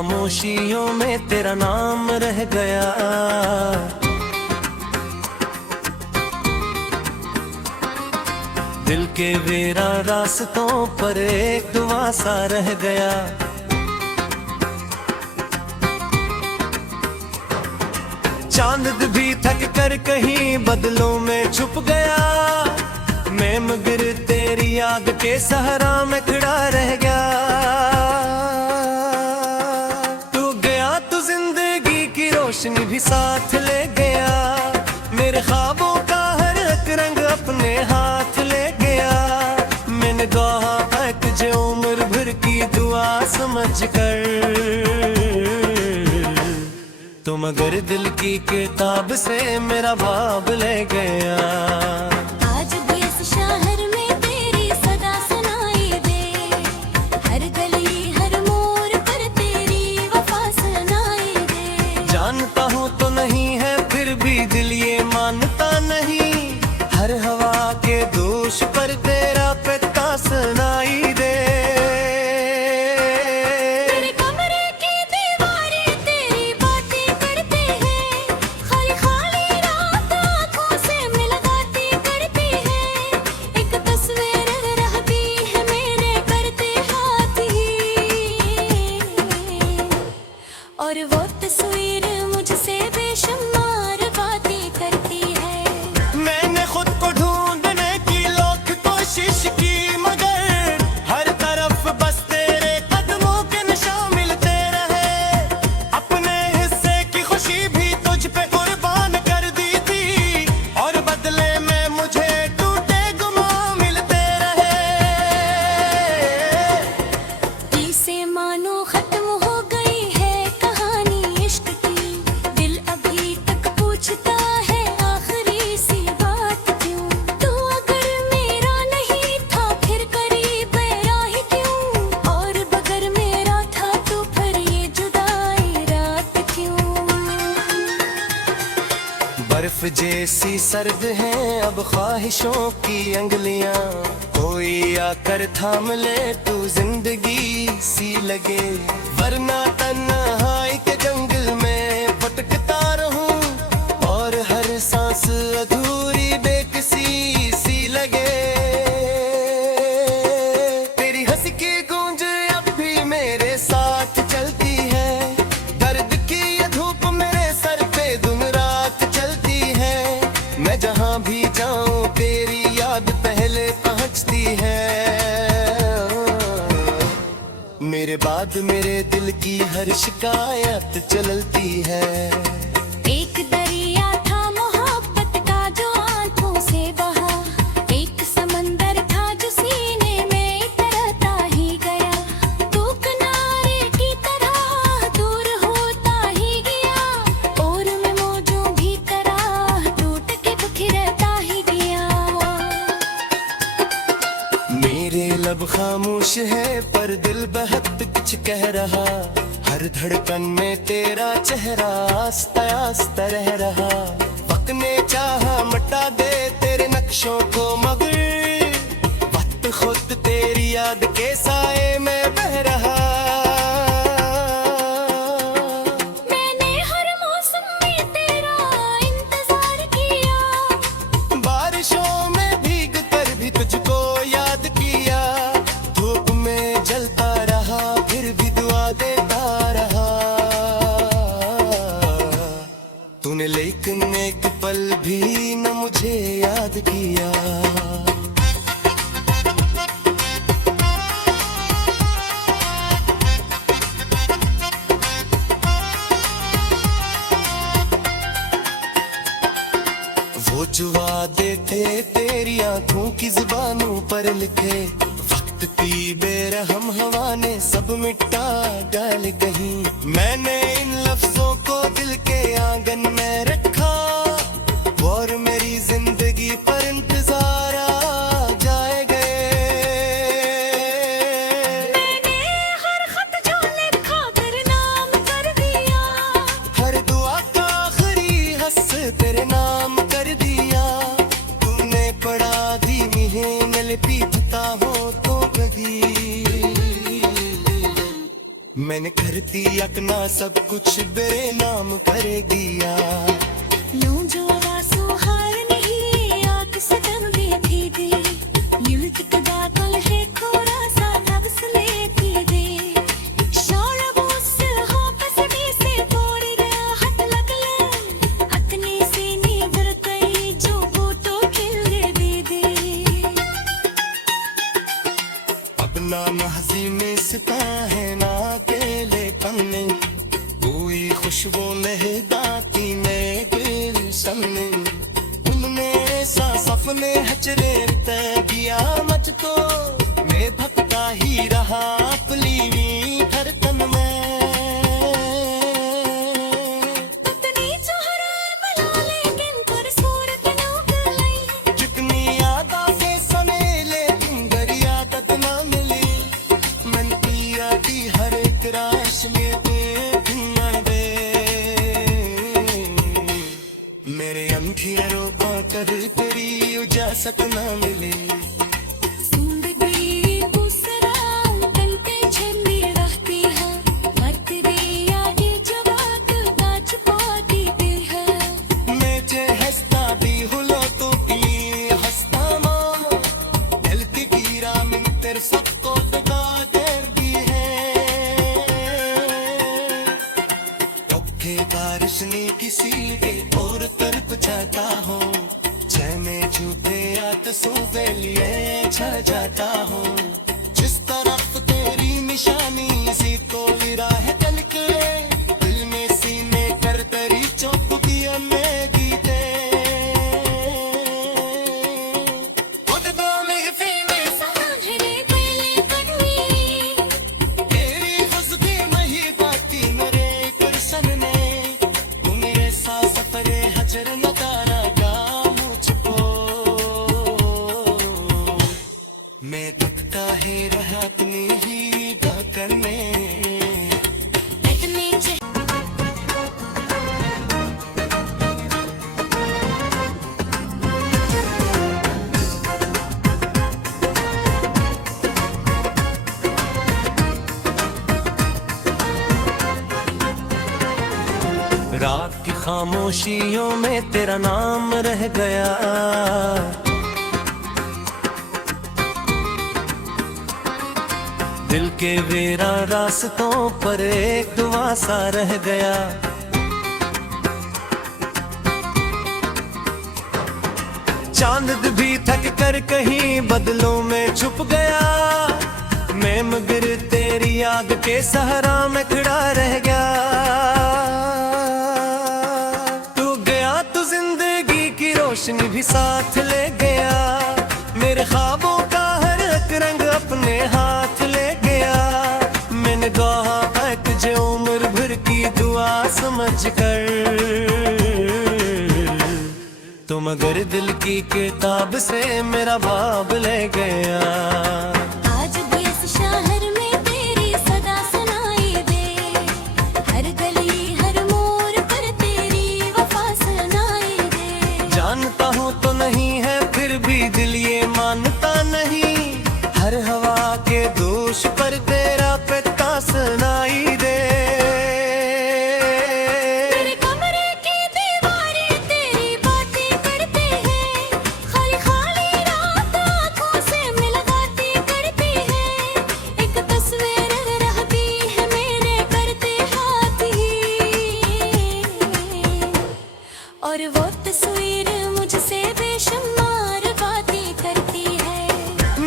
खामोशियों में तेरा नाम रह गया। दिल के वेरा रास्तों पर एक दुआ सा रह गया। चांद भी थक कर कहीं बदलों में छुप गया। मैं मगर तेरी याद के सहारा में खड़ा रह गया। तू गया तो जिंदगी की रोशनी भी साथ ले गया। मेरे ख्वाबों का हर एक रंग अपने हाथ ले गया। मैंने दुआ तुझे उम्र भर की दुआ समझ कर, तो मगर दिल की किताब से मेरा बाब ले गया। आज भी इस शहर में तेरी सदा सुनाई दे, हर गली हर मोड़ पर तेरी वफा सुनाई दे। जानता हूँ तो नहीं है फिर भी दिल ये मानता नहीं। हर हवा के दोष पर तेरा पिता सुनाई दे। और वो तस्वीर मुझसे बेशुमार बातें करती है। मैंने खुद को ढूंढने की लाख कोशिश की, मगर हर तरफ बस तेरे कदमों के निशान मिलते रहे। अपने हिस्से की खुशी भी तुझ पे कुर्बान कर दी थी, और बदले में मुझे टूटे गुमां मिलते रहे। इसे मानो खत्म हो गई है पूछता है आखिरी सी बात क्यों। तू अगर मेरा नहीं था फिर करीब मेरा ही क्यों, और बगर मेरा था तो फिर ये जुदाई रात क्यों। बर्फ जैसी सर्द हैं अब ख्वाहिशों की अंगलियां। कोई आकर थाम ले तू जिंदगी सी लगे, वरना तन्हाई के जंगल में भटकता रहूं। सांस अधूरी बेकसी सी लगे। तेरी हंसी की गूंज अब भी मेरे साथ चलती है। दर्द की ये धूप मेरे सर पे दिन रात चलती है। मैं जहां भी जाऊं तेरी याद पहले पहुंचती है। मेरे बाद मेरे दिल की हर शिकायत चलती है। एक दरिया लब खामोश है पर दिल बहुत कुछ कह रहा। हर धड़कन में तेरा चेहरा आस्ता आस्ता रह रहा। वक्त ने चाहा मिटा दे तेरे नक्शों को, मगर वक्त खुद तेरी याद के साए में बह रहा। मैंने हर मौसम में तेरा इंतजार किया, बारिशों में भीग कर भी तुझको याद किया। धूप में जलता रहा फिर भी दुआ देता रहा। तूने लेकिन एक पल भी न मुझे याद किया। वो जो वादे थे तेरी आंखों की जुबानों पर लिखे, वक्त की बेरहम हवा ने सब मिटा डाल कहीं। मैंने इन लफ्जों को दिल के आंगन में रखा, और मेरी जिंदगी पर इंतजार आ जाएगा। मैंने हर खत जो लिखा तेरे नाम कर दिया, हर दुआ का आखिरी हस तेरे नाम कर दिया। तूने पढ़ा धीमी है नलपीता हो तो कभी, मैंने धरती अपना सब कुछ बेरे नाम करेगी यार। लूं जो आवाज़ों हार नहीं आग सदम में थी दे यूथ के बादल है खोरा सा नब्स लेती दे शौर वो सिलहा पसड़ी से बोरी रहा हट लगले अतनी से नींदर कई जो वो तो खिल दे दे अपना महजी में सिता है ना अकेले पन्ने कोई खुशबू नहीं गाती मैं सामने उनने सा सपने हचरे तय किया मुझको मैं भटका ही रहा अपनी धड़कन में पत्नी चोहरा बना लेकिन पर सूरत ना गई जितनी यादा से सने लेकिन दरिया तक ना मिली मन पिया की हर एक राश में मेरे अंधियारों का कर तेरी उजासत ना मिले जिंदगी दूसरा तनके छेली रहती है मरती भी आगे जवाब नाच पाती भी है मैं जे हंसता भी हुलो तो भी हंसता मां दिल की गिरा में तेरे सबको दगा कर दी है ओके बारिश ने किसी के और तरफ जाता हूँ चैने छूते आतसों के लिए छा जाता हूँ जिस तरफ तेरी निशानी सी तो राह चल के दिल में सीने कर तेरी चौक दिया मैं गीते सांझरे पहले कटवी तेरी हंसती नहीं बाती मेरे करसन ने तू मेरे साथ सफरे हजर नदारा का मुझको मैं दुखता है रहा अपनी ही धड़कन में इतने रात की खामोशियों में तेरा नाम रह गया दिल के वेरा रास्तों पर एक दुआ सा रह गया चांद भी थक कर कहीं बदलों में छुप गया मैं मगर तेरी आग के सहारा में खड़ा रह गया तू गया तो जिंदगी की रोशनी भी साथ ले गया मेरे ख्वाबों का हर एक रंग अपने हाथ ले गया मैंने कहा है तुझे उम्र भर की दुआ समझ कर तो मगर दिल की किताब से मेरा बाब ले गया आज भी इस शहर में तेरी सदा सुनाई दे हर गली हर मोड़ पर तेरी वफा सुनाई दे जानता हूँ तो नहीं है फिर भी दिल ये मानता नहीं हर हवा के दोष पर तेरा पिता सुनाई दे तेरे कमरे की दीवारें तेरी बातें करते हैं खाली खाली रात आँखों से मिलगाती करती है एक तस्वीर रहती है मेरे करते हाथ ही और वो तस्वीर मुझसे बेशुमार बातें करती है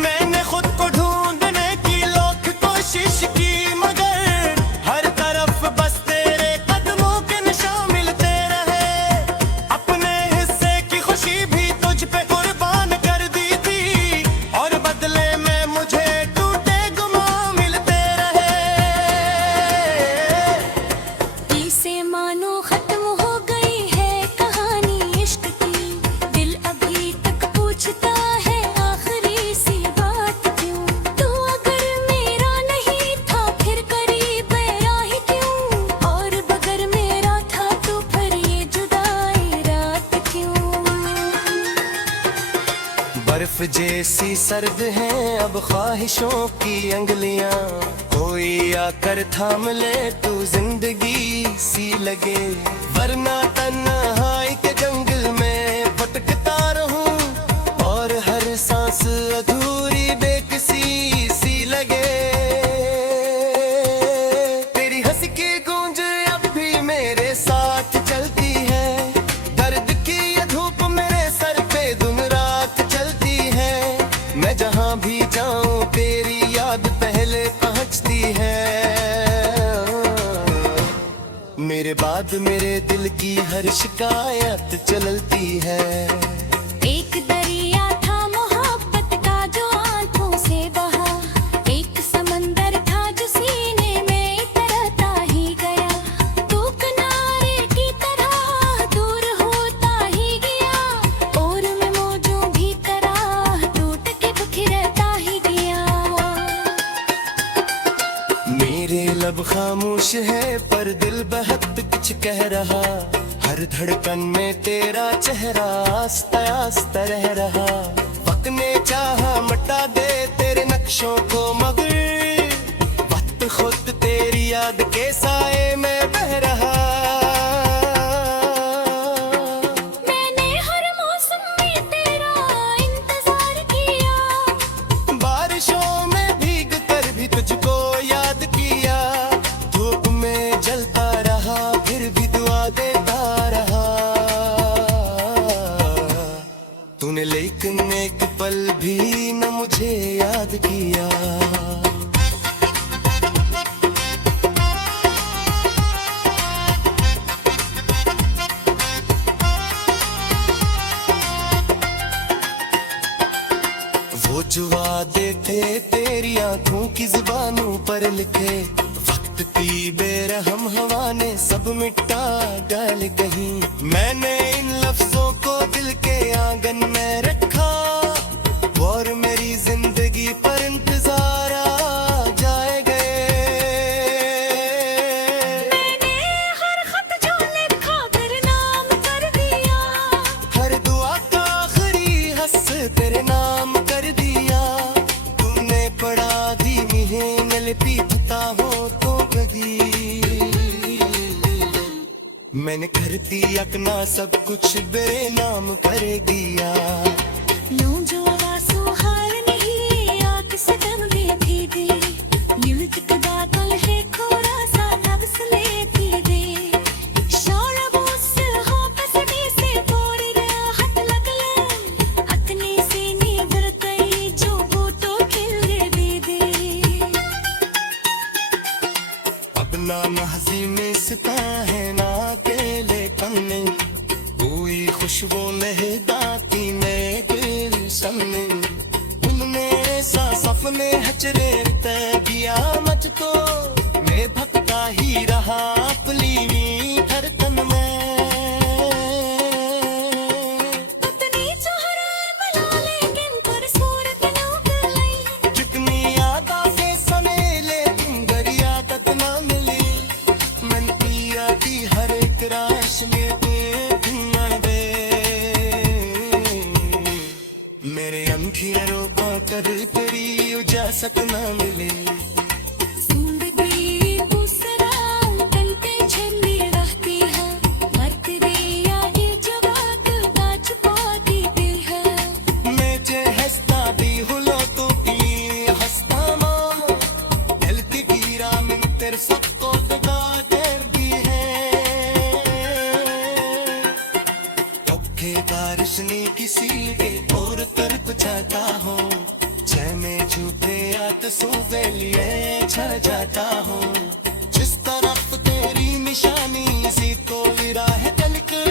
मैंने खुद को ढूंढने की लाख कोशिश की मगर हर तरफ बस तेरे कदमों के निशान मिलते रहे अपने हिस्से की खुशी भी तुझ पे कुर्बान कर दी थी और बदले में मुझे टूटे गुमा मिलते रहे इसे मानो खत्म हो गई है कहानी इश्क की दिल अभी तक पूछता है आखिरी सी बात क्यों तू अगर मेरा नहीं था फिर करीब मेरा ही क्यों और बगर मेरा था तो फिर ये जुदाई रात क्यों बर्फ जैसी सर्द हैं अब ख्वाहिशों की अंगलियां कोई आकर थाम ले तू जिंदगी सी लगे, वरना तन्हाई के जंगल में भटकता रहूं और हर सांस अधूरी बेकसी सी लगे। तेरी हंसी की गूंज अब भी मेरे साथ चलती है, दर्द की ये धूप मेरे सर पे दिन रात चलती है। मैं जहां भी जाऊं तेरी याद पहले पहुंचती है। मेरे बाद मेरे दिल की हर शिकायत चलती है। एक दरिया था मोहब्बत का जो आंखों से बहा, एक समंदर था जो सीने में तरता ही गया। तू किनारे की तरह दूर होता ही गया, और मैं मौजों भी तरह टूट के बिखरता ही गया। मेरे लब खामोश है पर दिल बहुत कुछ कह रहा, हर धड़कन में तेरा चेहरा आस्ता आस्ता रह रहा। वक्त ने चाहा मिटा दे तेरे नक्शों को मगर वक्त खुद तेरी याद के साए में बह रहा। मैंने हर मौसम में तेरा इंतजार किया, बारिशों में भीग कर भी तुझको याद किया। धूप में जलता रहा फिर भी दुआ देता रहा। तूने लेकिन एक पल भी न मुझे याद किया। वो जो वादे थे तेरी आंखों की जुबानों पर लिखे, वक्त की बेरहम हवा ने सब मिटा डाल कहीं। मैंने इन लफ्जों को दिल के आंगन में रखा और मेरी जिंदगी पर इंतजार आ जाए गए। मैंने हर खत जो लिखा तेरे नाम कर दिया, हर दुआ का आखिरी हस तेरे नाम कर दिया। तूने पढ़ा धीमी है नलपी पता हो तो कभी। मैंने कर दिया अपना सब कुछ बेरे नाम कर दिया। लूं जो आवाज़ हार नहीं आंख से दम भी दे, न्यूट के बादल है खोरा सा नफ्स लेती दे। शौरबोस हो पसड़ी से बोरी राहत लगले, अतनी से नींदर कई जो बूटो खिल दे। अब ना महजी में सता है ना अकेले कन्ने, कोई खुशबू नहीं दाती में दिल सन्ने। उनने सा सपने हचरे तय किया मच तो मैं भटका ही रहा अपनी धड़कन में। पत्नी जो हरार बना लेकिन पर सूरत नौक लई, जितनी यादा से समय लेकिन दरिया तक ना मिली। मन पिया की हर एक राश में घूमन दे, मेरे अंधियारों को कर तेरी उजासत ना मिले। जिंदगी दूसरा तन पे छली रहती है, मर्द दिया ये जो बात काच पाती दिल है। मैं जे हंसता भी हुलो तो की हंसता मां, दिल की गिरा में तेरे सबको दगा कर दी है। धोखे बारिश ने किसी के और तरफ जाता हो, जैने झूठे आतसों से लिए छा जाता हो। जिस तरफ तेरी निशानी सी तो राह चल के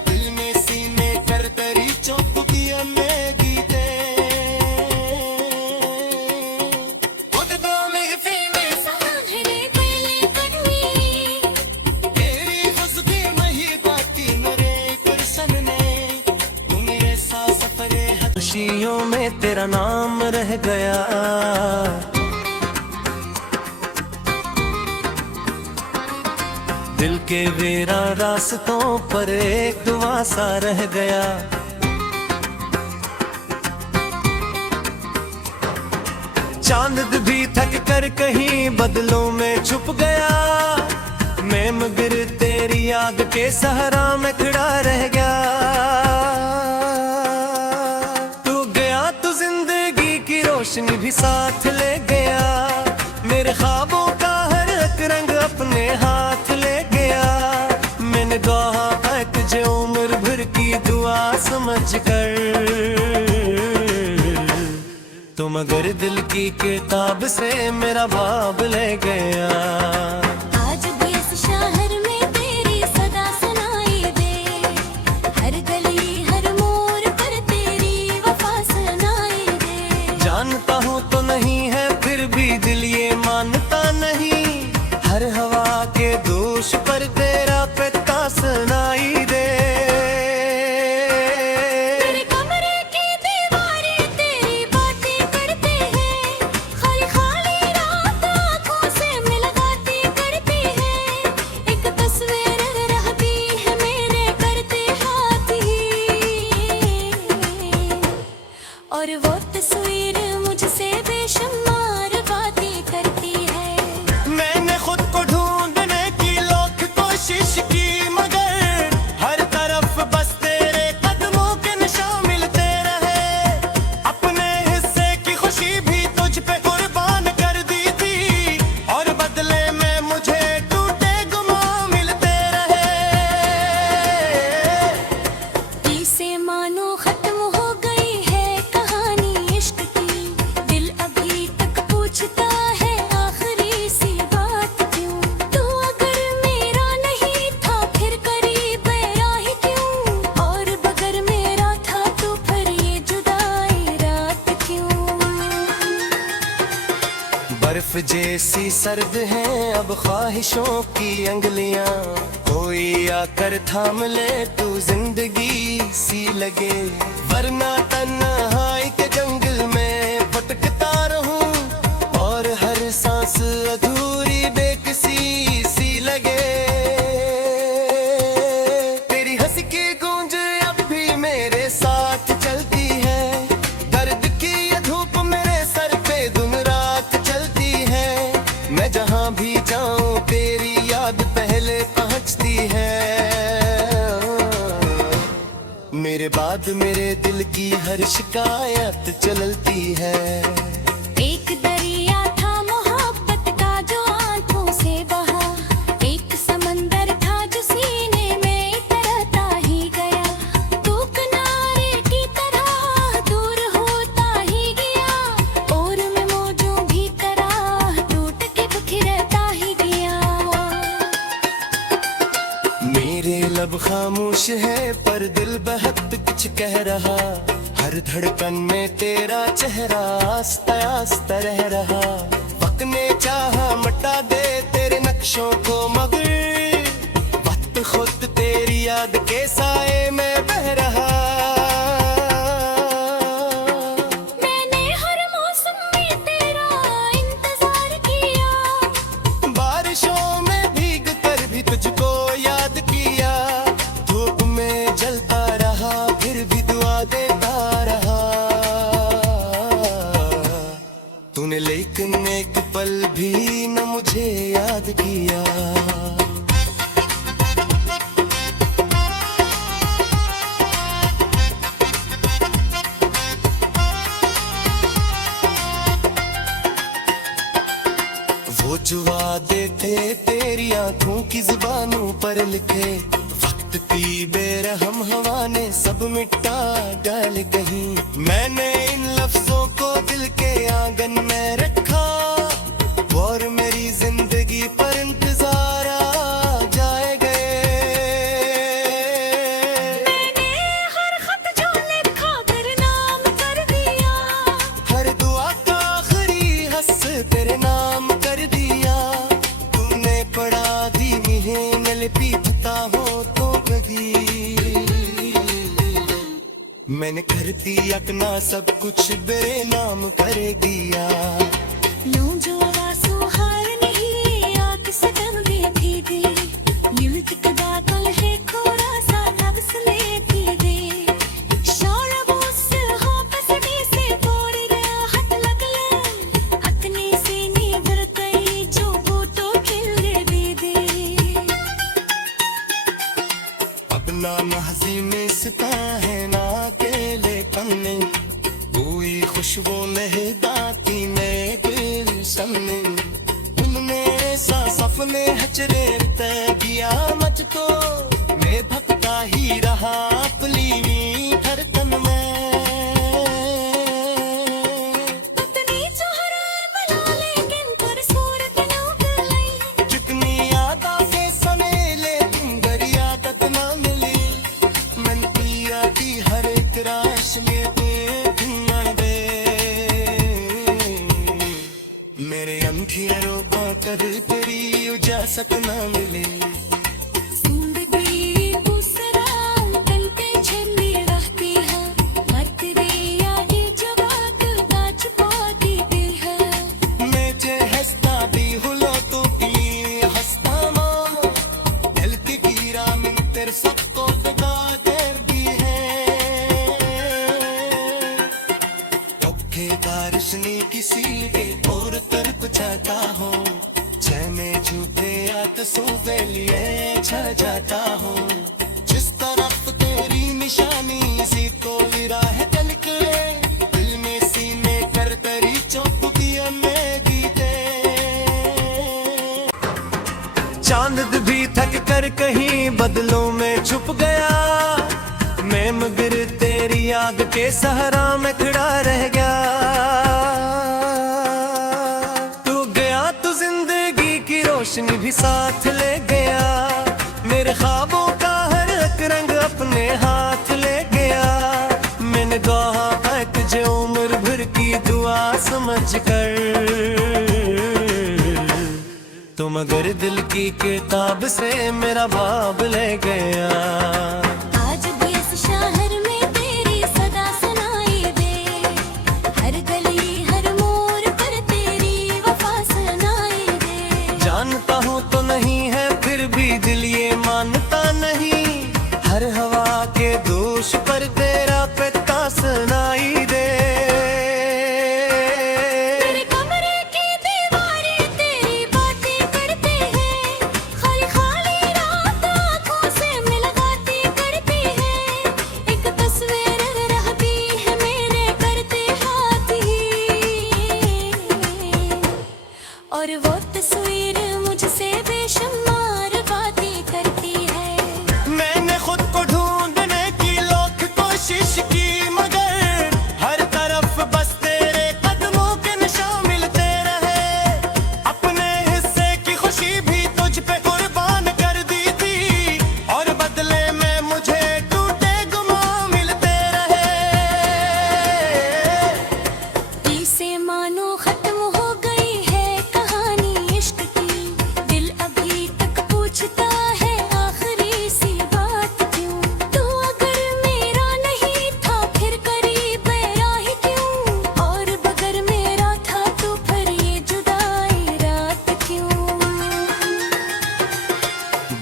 दिल में सीने कर तेरी चौकी में गीते। खुदा में फीने सहारे पहले कटवी, तेरी हंसती नहीं बाती मेरे कुर्सन ने। तू मेरे सा सफरे खुशियों में तेरा नाम रह गया। दिल के वेरा रास्तों पर एक दुआ सा रह गया। चांद भी थक कर कहीं बदलों में छुप गया, मैं मगर तेरी याद के सहारा में खड़ा रह गया। तू गया तो जिंदगी की रोशनी भी साथ ले गया, मेरे ख्वाबों का हर एक रंग अपने हाथ ले गया। मैंने दुआ है तुझे उम्र भर की दुआ समझ कर, तो मगर दिल की किताब से मेरा भाव ले गया। आज भी इस शहर में तेरी सदा सुनाई दे, हर गली हर मोड़ पर तेरी वफा सुनाई दे। जानता हूँ तो नहीं है फिर भी दिल ये मानता नहीं, हर हवा के दोष पर तेरा पिता सुनाई दे। और वो तस्वीर मुझसे बेशुमार बातें करती है। मैंने खुद को ढूंढने की लाख कोशिश की, मगर हर तरफ बस तेरे कदमों के निशान मिलते रहे। अपने हिस्से की खुशी भी तुझ पे कुर्बान कर दी थी, और बदले में मुझे टूटे गुमां मिलते रहे। इसे मानो खत्म हो गई है कहानी इश्क की, दिल अभी तक पूछता है आखिरी सी बात क्यों। तू अगर मेरा नहीं था फिर करीब राह क्यों, और बगर मेरा था तो फिर ये जुदाई रात क्यों। बर्फ जैसी सर्द हैं अब ख्वाहिशों की अंगलियां, कोई आकर थाम ले तू जिंदगी सी लगे, वरना तन्हाई के जंगल में भटकता रहूं, और हर सांस अधूरी बेकसी सी लगे। तेरी हंसी की गूंज अब भी मेरे साथ चलती है, दर्द की ये धूप मेरे सर पे दिन रात चलती है। मैं जहां भी जाऊं तेरी याद पहले पहुंचती है, मेरे बाद मेरे दिल की हर शिकायत चलती है। एक दरिया था मोहब्बत का जो आंखों से बहा, एक समंदर था जो सीने में तरता ही गया। तू किनारे की तरह दूर होता ही गया, और मैं मौजों भी तरह टूट के बिखरता ही गया। मेरे लब खामोश है पर दिल बहुत कुछ कह रहा, हर धड़कन में तेरा चेहरा आस्ता आस्ता रह रहा। वक्त ने चाहा मिटा दे तेरे नक्शों को, मगर वक्त खुद तेरी याद के साए में बह रहा। मैंने हर मौसम में तेरा इंतजार किया, बारिशों में भीग कर भी तुझको याद किया, धूप में जलता रहा फिर भी दुआ देता रहा। तूने लेकिन एक पल भी न मुझे याद किया। वो जो वादे थे तेरी आंखों की जुबानों पर लिखे, वक्त की बेरहम हवा ने सब मिटा डाल कहीं। मैंने इन लफ्जों को दिल के आंगन में रखा, और मेरी जिंदगी पर इंतजार आ जाए गए। मैंने हर खत जो लिखा तेरे नाम कर दिया, हर दुआ का आखिरी हस तेरे नाम कर दिया। तूने पढ़ा धीमी है न लिपीता हो तो कभी, मैंने कर दिया अपना सब कुछ तेरे नाम कर दिया। लूं जो आंसू हार नहीं आंख से दम भी दे, यूथ के बादल है खोरा सा नब्स ले भी दे। शार वो से हो पसंदी से बोरी राहत लगले, ना महजी में सिता है ना अकेले पन्ने कोई खुशबू नहीं दाती में सामने उनमें सा सपने हचरे तय किया मुझको मैं भटका ही रहा अपनी धड़कन में पत्नी चेहरा बुला लेकिन पर सूरत न उगलाई जितनी यादा से सने लेकिन दरिया तक ना मिली मन पिया की हर एक राश में दे मेरे अंधियारों का कर तेरी उजासत ना मिले जिंदगी दूसरा तन पे छली रहती है मरते रे आगे जवाब का छुपाती भी है मैं जे हंसता भी हुलो तो भी हंसता मां दिल की गिरा में तेरे सबको दगा कर दी है ओके बारिश ने किसी के और तरफ जाता हूँ चैने झूठे आत सूबे लिए छा जाता हूँ जिस तरफ तेरी निशानी सी कोई राह निकले दिल में सीने कर तेरी चौप दिया मैं गीते चांद भी थक कर कहीं बदलों में छुप गया मैं मगर तेरी आग के सहारा में खड़ा रह गया तू गया तो जिंदगी की रोशनी भी साथ ले गया मेरे ख्वाबों का हर एक रंग अपने हाथ ले गया मैंने दुआ है तुझे उम्र भर की दुआ समझ कर तुम अगर दिल की किताब से मेरा बाब ले गया आज भी इस शहर में तेरी सदा सुनाई दे हर गली हर मोड़ पर तेरी वफा सुनाई दे जानता हूँ तो नहीं है फिर भी दिल ये मानता नहीं हर हवा के दोष पर तेरा पिता सुनाई दे तेरे कमरे की दीवारें तेरी बातें करते हैं खाली खाली रात आंखों से मिलगाती करती है एक तस्वीर रहती है मेरे करते हाथ ही और वो तस्वीर मुझसे बेशुमार बातें करती है मैंने खुद को ढूंढने की लाख कोशिश की मगर हर तरफ बस तेरे कदमों के निशान मिलते रहे अपने हिस्से की खुशी भी तुझ पे कुर्बान कर दी थी और बदले में मुझे टूटे गुमा मिलते रहे इसे मानो खत्म हो गई है कहानी इश्क की दिल अभी तक पूछता है आखिरी सी बात क्यों तू अगर मेरा नहीं था फिर करीब राही क्यों और बगर मेरा था तो फिर ये जुदाई रात क्यों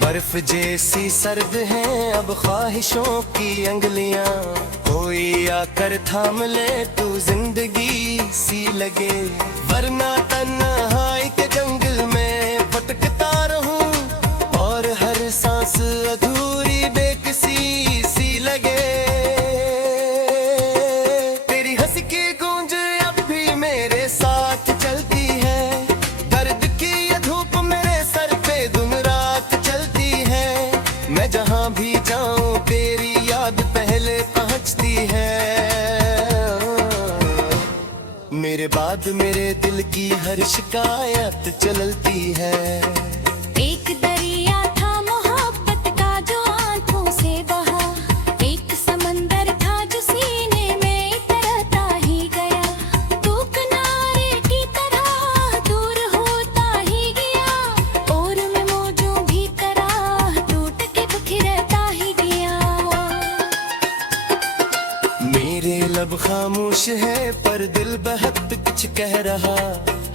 बर्फ जैसी सर्द है अब ख्वाहिशों की अंगलियां कोई आकर थाम ले तू जिंदगी सी लगे वरना तन्हाई के जंगल में भटकता रहूं और हर सांस अधूरी बेकसी सी लगे तेरी हंसी की गूंज अब भी मेरे साथ चलती है दर्द की ये धूप मेरे सर पे दिन रात चलती है मैं जहां भी जाऊं तेरी याद पहले पहुंचती है मेरे बाद मेरे दिल की हर शिकायत चलती है एक दरिया था मोहब्बत का जो आंखों से बहा एक समंदर था जो सीने में तरता ही गया तू किनारे की तरह दूर होता ही गया और मैं मौजों भी तरह टूट के बिखरता ही गया मेरे लब खामोश है पर दिल बहुत कुछ कह रहा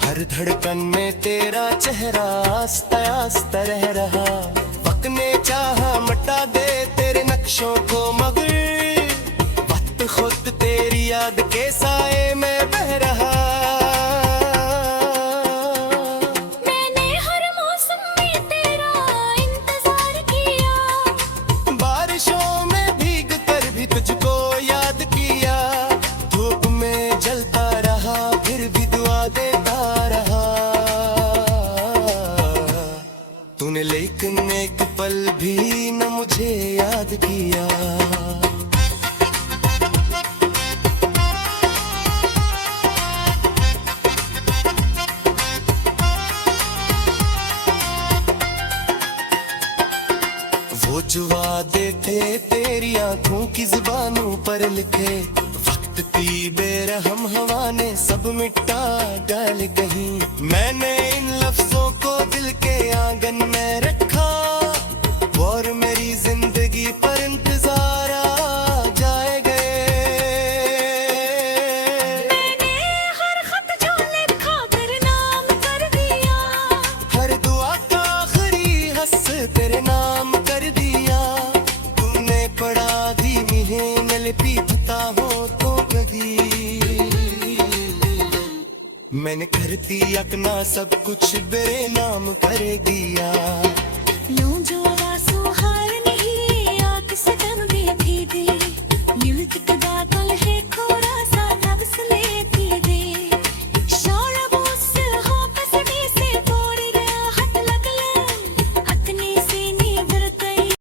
हर धड़कन में तेरा चेहरा आस्ता आस्ता रह रहा वक्त ने चाहा मिटा दे तेरे नक्शों को मगर वक्त खुद तेरी याद के साए में बह रहा मैंने हर मौसम में तेरा इंतजार किया बारिशों कभी न मुझे याद किया। वो जो वादे थे तेरी आंखों की जुबानों पर लिखे, वक्त की बेरहम हवा ने सब मिटा डाल कहीं। मैंने इन लफ्जों को दिल के आंगन में रखा और मेरी जिंदगी पर इंतजार आ जाए गए। मैंने हर खत जो लिखा तेरे नाम कर दिया, हर दुआ का आखिरी हस तेरे नाम कर दिया। तूने पढ़ा धीमी है न लिपि पता हो तो कभी। मैंने कर दिया अपना सब कुछ बेनाम कर दिया।